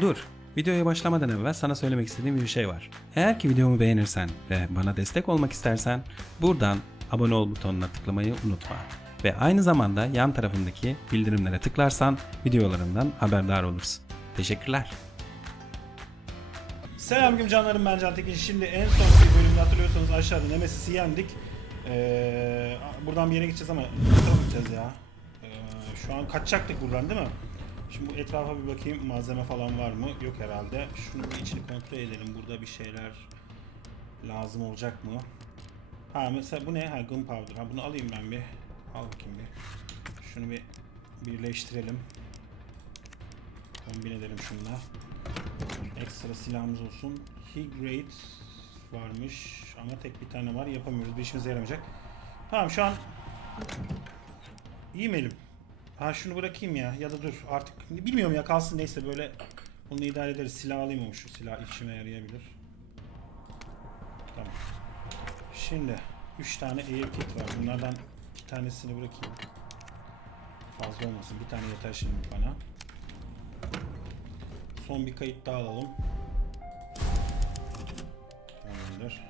Dur, videoya başlamadan evvel sana söylemek istediğim bir şey var. Eğer ki videomu beğenirsen ve bana destek olmak istersen buradan abone ol butonuna tıklamayı unutma. Ve aynı zamanda yan tarafındaki bildirimlere tıklarsan videolarımdan haberdar olursun. Teşekkürler. Selam Gümcanlarım ben Can Tekin. Şimdi en sonki bölümde hatırlıyorsanız aşağıda Nemesis'i yendik. Ee, buradan bir yere gideceğiz ama ne gideceğiz ya? Ee, şu an kaçacaktık buradan değil mi? Şimdi bu etrafa bir bakayım malzeme falan var mı? Yok herhalde. Şunu bir içini kontrol edelim. Burada bir şeyler lazım olacak mı? Ha mesela bu ne? Ha gunpowder. Ha bunu alayım ben bir. Al bakayım bir. Şunu bir birleştirelim. Kombin edelim şunla. Ekstra silahımız olsun. High grade varmış ama tek bir tane var yapamıyoruz. Bir işimize yaramayacak. Tamam şu an iyi mi elim? Ha şunu bırakayım ya. Ya da dur artık. Bilmiyorum ya kalsın neyse böyle. Bunu idare ederiz. Silah alayım ama şu silah işime yarayabilir. Tamam. Şimdi 3 tane air kit var. Bunlardan iki tanesini bırakayım. Fazla olmasın. Bir tane yeter şimdi bana. Son bir kayıt daha alalım. Tamamdır.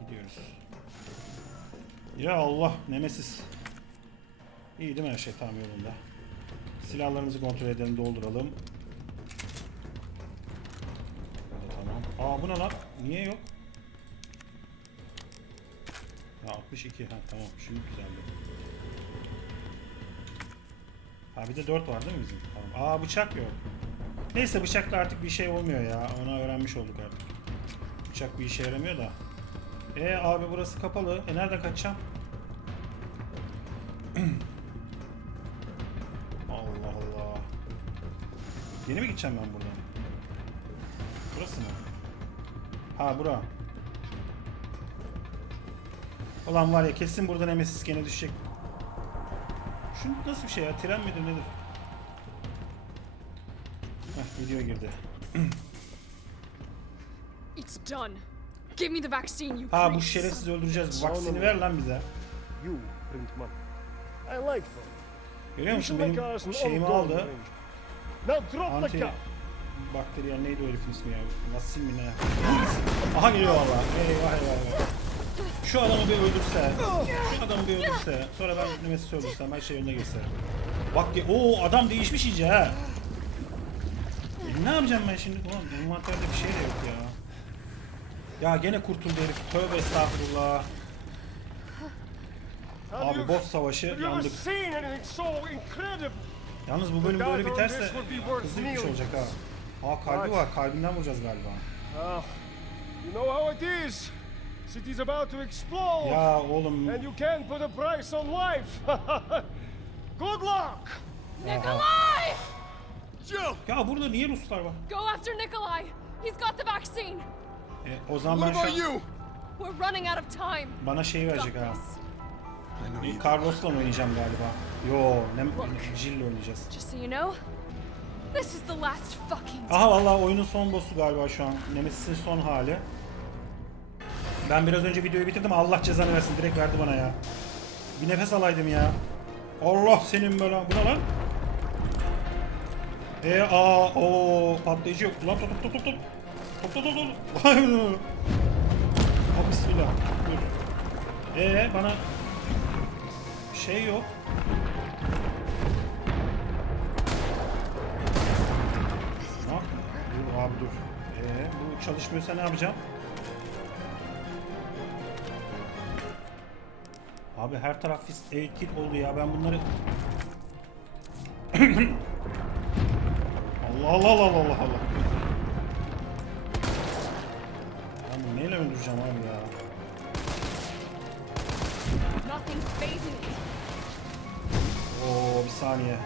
Gidiyoruz. Ya Allah Nemesis. İyi değil mi her şey tam yolunda. Silahlarımızı kontrol edelim, dolduralım. Burada tamam. Aa bu ne lan? Niye yok? Ha 62. Ha tamam şimdi düzeldi. Ha bir de 4 var değil mi bizim? Tamam. Aa bıçak yok. Neyse bıçakla artık bir şey olmuyor ya. Ona öğrenmiş olduk artık. Bıçak bir işe yaramıyor da. E abi burası kapalı. E nereden kaçacağım? Yeni mi gideceğim ben buradan? Burası mı? Ha bura. Olan var ya kesin buradan emesis gene düşecek. Şu nasıl bir şey ya? Tren midir nedir? Heh, video girdi. It's done. Give me the vaccine, you ha bu şerefsiz öldüreceğiz. Vaksini ver lan bize. You print money. I like them. Görüyor musun benim şeyimi aldı. Now drop the Anti... gun. Bakteri neydi o herifin ismi ya? Nasıl mi ne? Aha geliyor valla. Eyvah eyvah eyvah. Şu adamı bir öldürse, şu adamı bir öldürse, sonra ben Nemesis'i öldürsem her şey önüne geçse. Bak ya, o adam değişmiş iyice ha. E, ne yapacağım ben şimdi? Ulan envanterde bir şey de yok ya. Ya gene kurtuldu herif. Tövbe estağfurullah. Abi boss savaşı yandık. Yalnız bu bölüm böyle biterse hızlı gitmiş olacak ha. Aa kalbi var. Kalbinden vuracağız galiba. Ah, you know how it is. City's about to explode. Ya oğlum. And you can't put a price on life. Good luck. Nikolai! Jill! Ya burada niye Ruslar var? Go after Nikolai. He's got the vaccine. E, o zaman ben şu an... We're running out of time. Bana şey verecek ha. Carlos'la mı oynayacağım galiba? Yo, ne Jill'le oynayacağız. Just so you know, this is the last fucking Aha vallahi oyunun son boss'u galiba şu an. Nemesis'in son hali. Ben biraz önce videoyu bitirdim. Allah cezanı versin. Direkt verdi bana ya. Bir nefes alaydım ya. Allah senin böyle. Bu ne lan? E a o patlayıcı yok. Lan top top top top. Top top top top. Bismillah. Dur. E bana şey yok. Ne abi dur. Ee, bu çalışmıyorsa ne yapacağım? Abi her taraf ekil oldu ya. Ben bunları Allah Allah Allah Allah Allah. Ben neyle öldüreceğim abi ya? Nothing's phasing Oo bir saniye.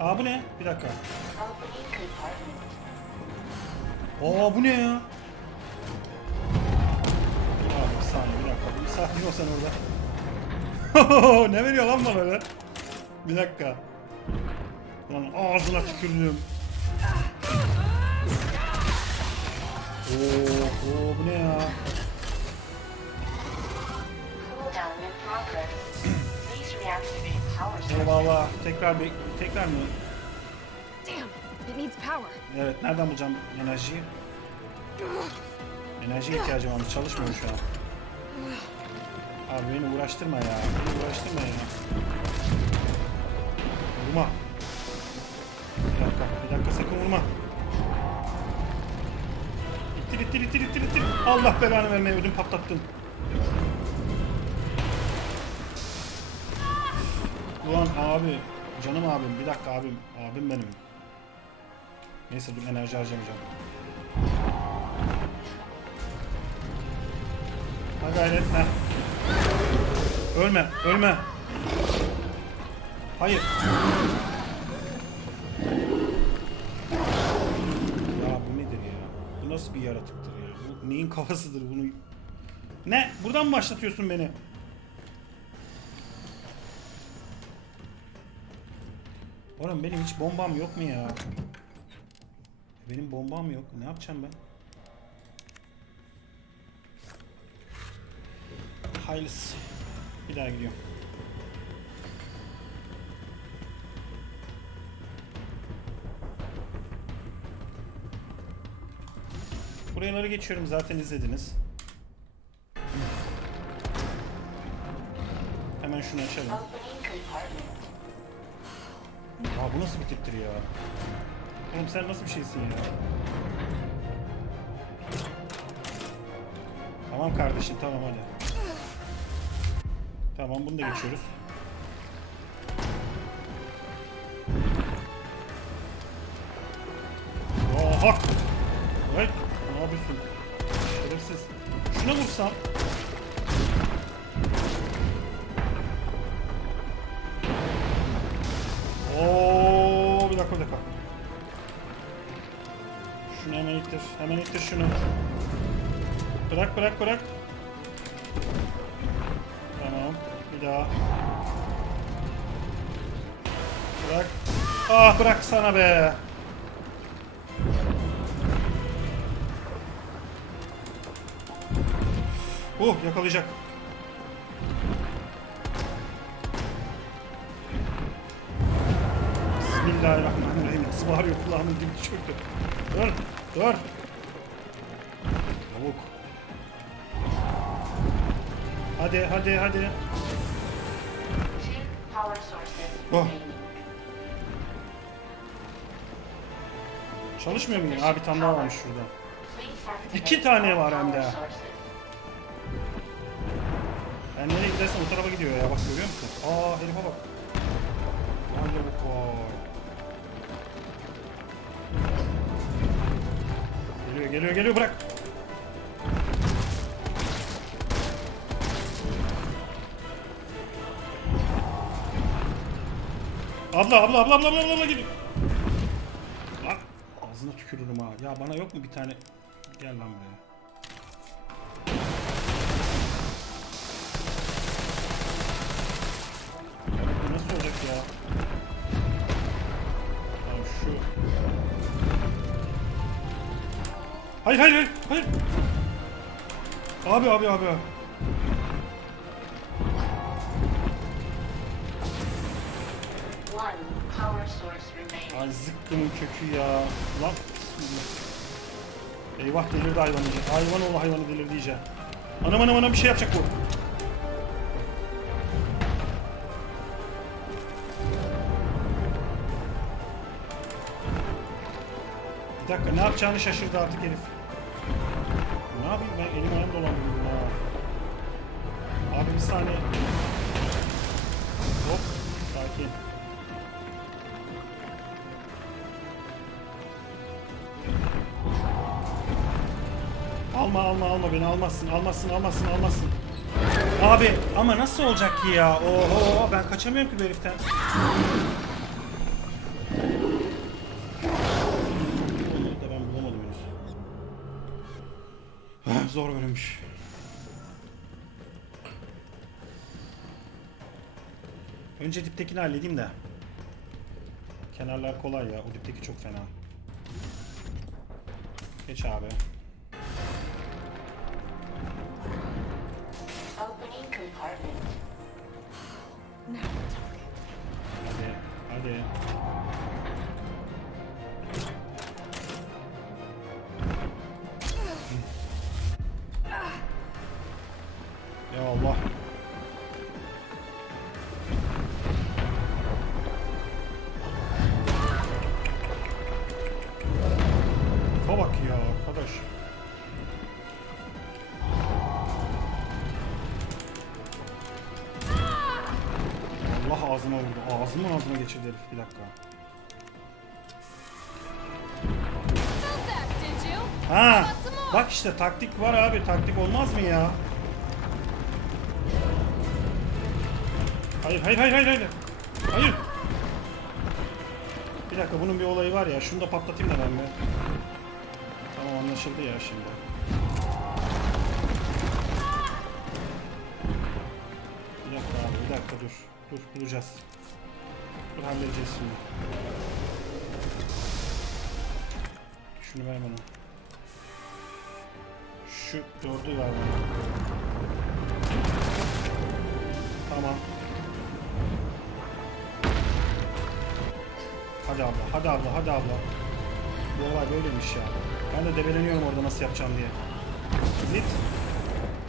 Aa bu ne? Bir dakika. Aa bu ne ya? Aa bir saniye bir dakika. Bir sakin ol sen orada. ne veriyor lan bana öyle? Bir dakika. Lan ağzına tükürdüm. Oo, oo bu ne ya? Eyvallah. Tekrar bir tekrar mı? Evet, nereden bulacağım enerjiyi? Enerji ihtiyacım var. Çalışmıyor şu an. Abi beni uğraştırma ya. Beni uğraştırma ya. Vurma. Bir dakika, bir dakika sakın vurma. İttir, ittir, ittir, ittir, ittir. Allah belanı vermeye ödüm patlattın. Ulan abi, canım abim, bir dakika abim, abim benim. Neyse dur enerji harcamayacağım. Ha gayret, heh. Ölme, ölme. Hayır. Ya bu nedir ya? Bu nasıl bir yaratıktır ya? Bu neyin kafasıdır bunu? Ne? Buradan mı başlatıyorsun beni? Oğlum benim hiç bombam yok mu ya? Benim bombam yok. Ne yapacağım ben? Hayırlısı. Bir daha gidiyorum. Buraları geçiyorum zaten izlediniz. Hemen şunu açalım. Aa bu nasıl bir tiptir ya? Oğlum sen nasıl bir şeysin ya? Tamam kardeşim tamam hadi. Tamam bunu da geçiyoruz. Oha! Evet, ne yapıyorsun? Şerefsiz. Şuna vursam. Hemen ittir şunu. Bırak bırak bırak. Tamam. Bir daha. Bırak. Ah bırak sana be. Uh yakalayacak. Bismillahirrahmanirrahim. Nasıl bağırıyor kulağımın dibi çöktü. Dur, dur. Tavuk. Hadi, hadi, hadi. Oh. Çalışmıyor mu? Abi tane daha varmış şurada. İki tane var hem de. Ben nereye gidersem o tarafa gidiyor ya. Bak görüyor musun? Aa herife bak. Lan lavuk var. Geliyor, geliyor, geliyor. Bırak. Abla, abla, abla, abla, abla, abla geliyor. Lan ağzına tükürürüm ha. Ya bana yok mu bir tane? Gel lan buraya. Bu nasıl olacak ya? Tamam şu. Hayır hayır hayır hayır. Abi abi abi. abi. Ay zıkkımın kökü ya. Lan. Eyvah delirdi hayvan iyice. Hayvan oğlu hayvanı delirdi iyice. Anam anam anam bir şey yapacak bu. Bir dakika ne yapacağını şaşırdı artık herif. Ne yapayım ben elim ayağım dolandırıyorum ha. Abi bir saniye. Alma alma beni almazsın almazsın almazsın almazsın. Abi ama nasıl olacak ki ya? Oho ben kaçamıyorum ki bu heriften. Ben bulamadım henüz. Zor bölümmüş. Önce diptekini halledeyim de. Kenarlar kolay ya. O dipteki çok fena. Geç abi. Compartment. Now we're talking. Hadi. Hadi. Ağzıma ağzıma geçirdi herif bir dakika. Ha, bak işte taktik var abi. Taktik olmaz mı ya? Hayır, hayır, hayır, hayır, hayır. Hayır. Bir dakika bunun bir olayı var ya. Şunu da patlatayım da ben bir. Tamam anlaşıldı ya şimdi. Bir dakika abi, bir dakika dur. Dur, bulacağız. Dur halledeceğiz şimdi. Şunu ver bana. Şu dördü ver bana. Tamam. Hadi abla, hadi abla, hadi abla. Bu olay böyleymiş ya. Ben de debeleniyorum orada nasıl yapacağım diye.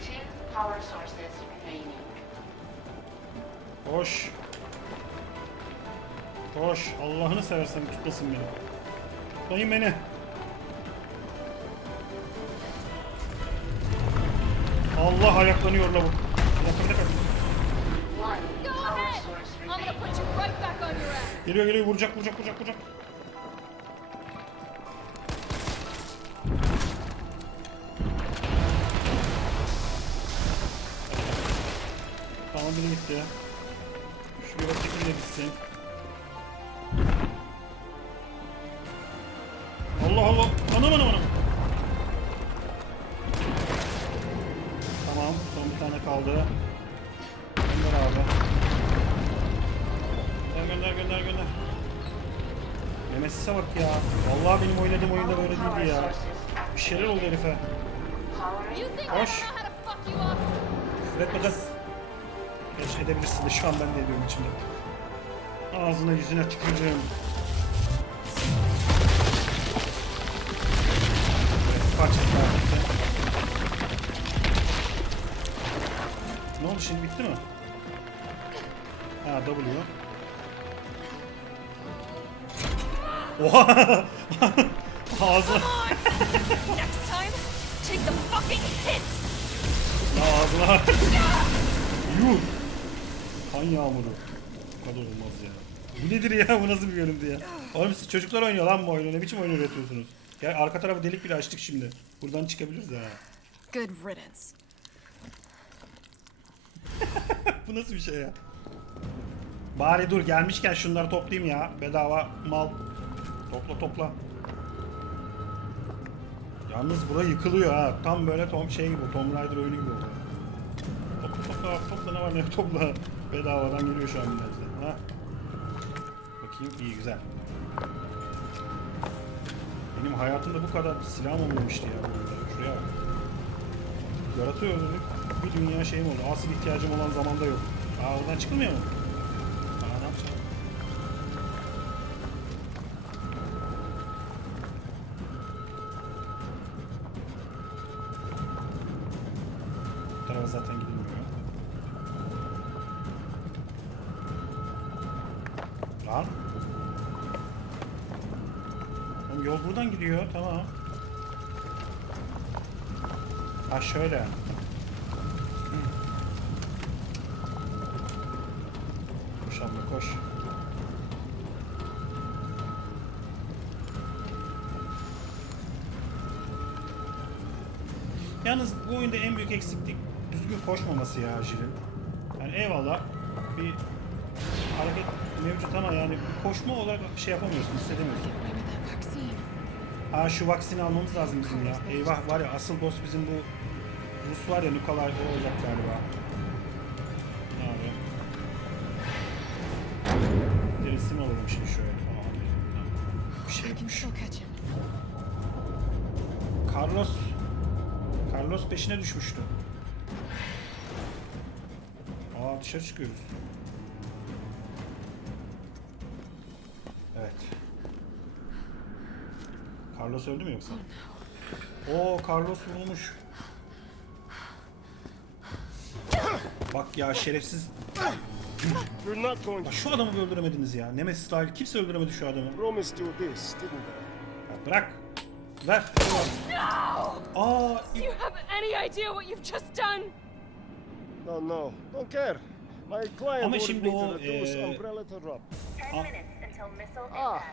Two power sources remaining. Koş. Koş. Allah'ını seversen tutmasın beni. Tutmayın beni. Allah ayaklanıyor lavuk. Your ass. Geliyor geliyor vuracak vuracak vuracak vuracak. Tamam biri gitti. Şu öteki de. Allah Allah. Anam anam anam. Tamam son bir tane kaldı. Gönder abi. Gönder gönder gönder gönder. Bak ya. Vallahi benim oynadığım oyunda böyle değildi ya. Bir şeyler oldu herife. Hoş. don't know Geç edebilirsin de şu an ben de ediyorum içimde. Ağzına yüzüne tüküreceğim. Parçası daha bitti. Ne oldu şimdi bitti mi? Ha W. Oha! Ağzına, Next time, take the fucking hit! ağzına. Yuh! Kan yağmuru. Bu kadar olmaz ya. Bu nedir ya? Bu nasıl bir bölümdü ya? Oğlum siz çocuklar oynuyor lan bu oyunu. Ne biçim oyun üretiyorsunuz? Ya arka tarafı delik bile açtık şimdi. Buradan çıkabiliriz ha. Good riddance. Bu nasıl bir şey ya? Bari dur gelmişken şunları toplayayım ya. Bedava mal. Topla topla. Yalnız bura yıkılıyor ha. Tam böyle Tom şey gibi, Tomb Raider oyunu gibi oldu. Topla topla topla ne var ne topla. Bedavadan geliyor şu an birazdan. Ha. Bakayım iyi güzel. Benim hayatımda bu kadar silahım olmamıştı ya. bu oyunda. Şuraya bak. Yaratıyor dedik. Bir dünya şeyim oldu. Asıl ihtiyacım olan zamanda yok. Aa oradan çıkılmıyor mu? Lan. Oğlum yol buradan gidiyor. Tamam. Ha şöyle. Koş abla koş. Yalnız bu oyunda en büyük eksiklik düzgün koşmaması ya Jill'in. Yani eyvallah bir hareket mevcut ama yani koşma olarak şey yapamıyorsun, hissedemiyorsun. Aa şu vaksini almamız lazım bizim ya. Eyvah var ya asıl boss bizim bu Rus var ya Nikolay o olacak galiba. Abi? Derisini alalım şimdi şöyle. Tamam. Bir şey him. Carlos Carlos peşine düşmüştü. Aa dışarı çıkıyoruz. Carlos öldü mü yoksa? Oo Carlos vurulmuş. Bak ya şerefsiz. You're not going Ya to şu adamı öldüremediniz ya. Nemesis dahil kimse öldüremedi şu adamı. promise you this, didn't I? Ya bırak. Ver. Aa Do you have any idea what you've just done? No, no, don't care. My client Ama ordered şimdi me o, to reduce eee, umbrella to drop. Ah,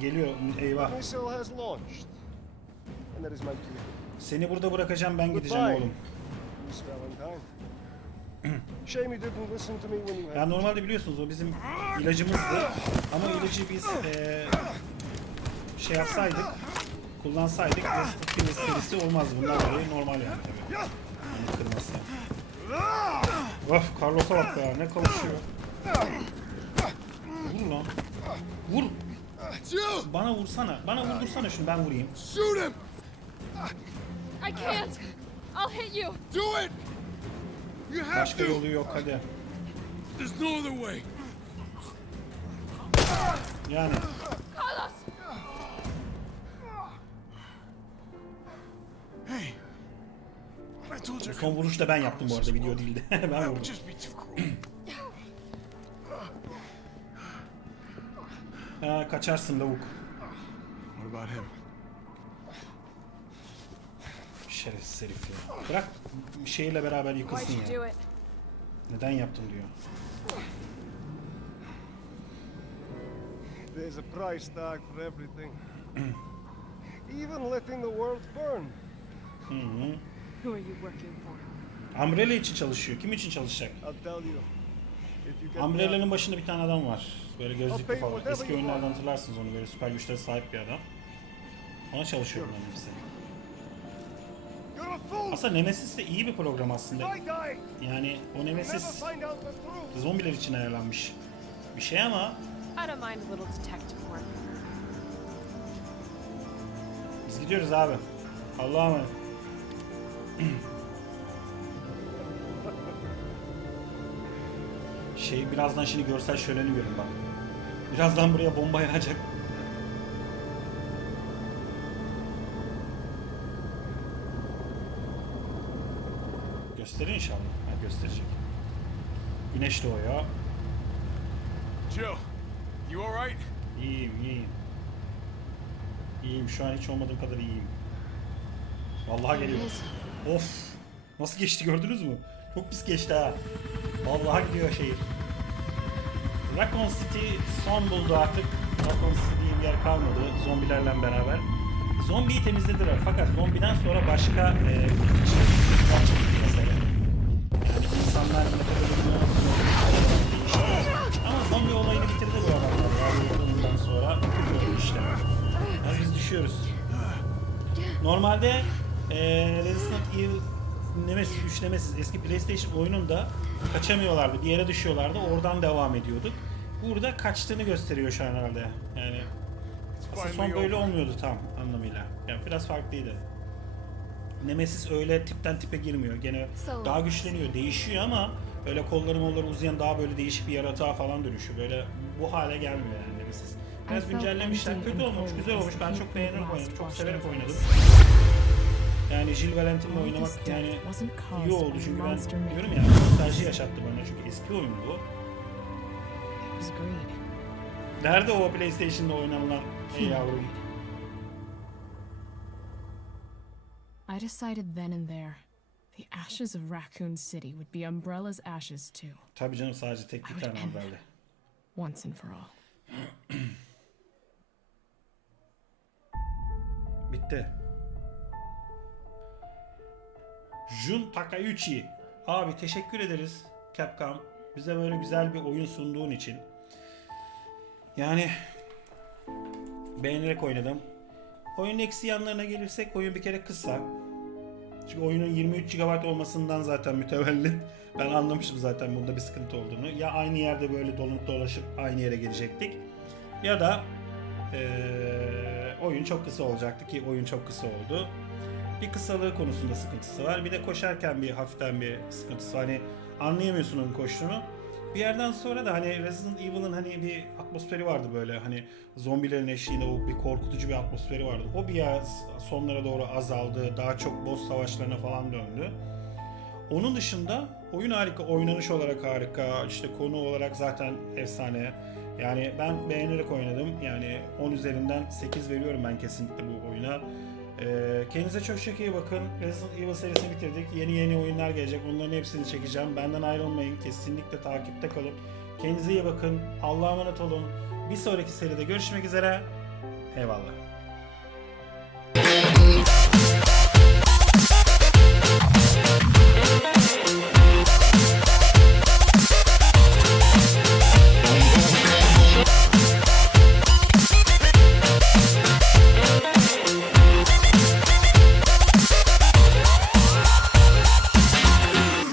geliyor eyvah. the missile has launched. And that is my cue. Seni burada bırakacağım ben gideceğim oğlum. Ya normalde biliyorsunuz o bizim ilacımızdı. Ama ilacı biz eee, şey yapsaydık, kullansaydık Evil serisi olmaz. Bunlar böyle normal yani tabii. Yani kırması. Of Carlos'a bak ya ne kavuşuyor. Vur lan. Vur. Bana vursana. Bana vurdursana şunu ben vurayım. Shoot him! I can't. I'll hit you. Do it! You have Başka to! yolu yok hadi. There's no other way. Yani Carlos! Hey! I told you I son vuruş da ben yaptım bu arada video değildi. ben vurdum. Ha, kaçarsın lavuk. What about him? Şerefsiz herif ya. Bırak şeyle beraber Why'd yıkılsın you ya. do it? Neden yaptın diyor. There's a price tag for everything. Even letting the world burn. Who are you working for? Umbrella için çalışıyor. Kim için çalışacak? I'll tell you. Umbrella'nın başında bir tane adam var. Böyle gözlüklü falan. Eski oyunlardan hatırlarsınız onu. Böyle süper güçlere sahip bir adam. Ona çalışıyor bunların hepsi. Aslında Nemesis de iyi bir program aslında. Yani o Nemesis zombiler için ayarlanmış bir şey ama biz gidiyoruz abi. Allah'a emanet. Şey birazdan şimdi görsel şöleni görün bak. Birazdan buraya bomba yağacak. Gösterir inşallah. Ha, gösterecek. Güneş doğuyor. Jill, you alright? İyiyim, iyiyim. İyiyim, şu an hiç olmadığım kadar iyiyim. Vallahi geliyor. Of! Nasıl geçti gördünüz mü? Çok pis geçti ha. Vallahi gidiyor şehir. Raccoon City son buldu artık. Raccoon City diye bir yer kalmadı zombilerle beraber. Zombiyi temizlediler fakat zombiden sonra başka e. Yani insanlar ama zombi olayını bitirdi bu adamlar ya bundan sonra bitiriyor. Yani biz düşüyoruz. Normalde eee Resident Evil Nemesis, üçlemesiz eski PlayStation oyununda kaçamıyorlardı. Bir yere düşüyorlardı. Oradan devam ediyorduk. Burada kaçtığını gösteriyor şu an herhalde. Yani aslında son böyle olmuyordu tam anlamıyla. Yani biraz farklıydı. Nemesis öyle tipten tipe girmiyor. Gene daha güçleniyor, değişiyor ama böyle kolları molları uzayan daha böyle değişik bir yaratığa falan dönüşüyor. Böyle bu hale gelmiyor yani Nemesis. Biraz güncellemişler. Kötü cold güzel olmuş. Ben çok beğenerek oynadım. Çok severek oynadım. Yani Jill Valentin'le All oynamak yani iyi oldu çünkü ben diyorum ya nostalji yaşattı bana çünkü eski oyun bu. Nerede o PlayStation'da oynanılan ey yavrum? I decided then and there, the ashes of Raccoon City would be Umbrella's ashes too, Tabii canım sadece tek bir tane haberle. once and for all. Bitti. Jun Takayuchi. Abi teşekkür ederiz Capcom. Bize böyle güzel bir oyun sunduğun için. Yani beğenerek oynadım. Oyunun eksi yanlarına gelirsek oyun bir kere kısa. Çünkü oyunun 23 GB olmasından zaten mütevellit. Ben anlamıştım zaten bunda bir sıkıntı olduğunu. Ya aynı yerde böyle dolanıp dolaşıp aynı yere gelecektik. Ya da eee, oyun çok kısa olacaktı ki oyun çok kısa oldu. Bir kısalığı konusunda sıkıntısı var. Bir de koşarken bir hafiften bir sıkıntısı var. Hani anlayamıyorsun onun koştuğunu. Bir yerden sonra da hani Resident Evil'ın hani bir atmosferi vardı böyle hani zombilerin eşliğinde o bir korkutucu bir atmosferi vardı. O biraz sonlara doğru azaldı. Daha çok boss savaşlarına falan döndü. Onun dışında oyun harika, oynanış olarak harika, işte konu olarak zaten efsane. Yani ben beğenerek oynadım. Yani 10 üzerinden 8 veriyorum ben kesinlikle bu oyuna. Ee, kendinize çok çok iyi bakın. Resident Evil serisini bitirdik. Yeni yeni oyunlar gelecek. Onların hepsini çekeceğim. Benden ayrılmayın. Kesinlikle takipte kalın. Kendinize iyi bakın. Allah'a emanet olun. Bir sonraki seride görüşmek üzere. Eyvallah.